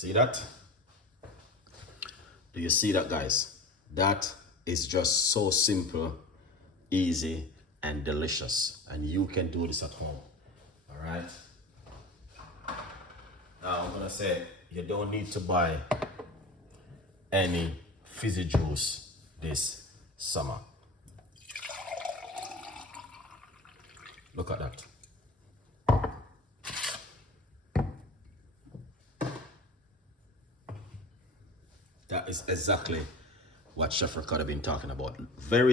See that? Do you see that, guys? That is just so simple, easy, and delicious. And you can do this at home. All right? Now I'm gonna say you don't need to buy any fizzy juice this summer. Look at that. That is exactly what Chef Ricardo been talking about. Very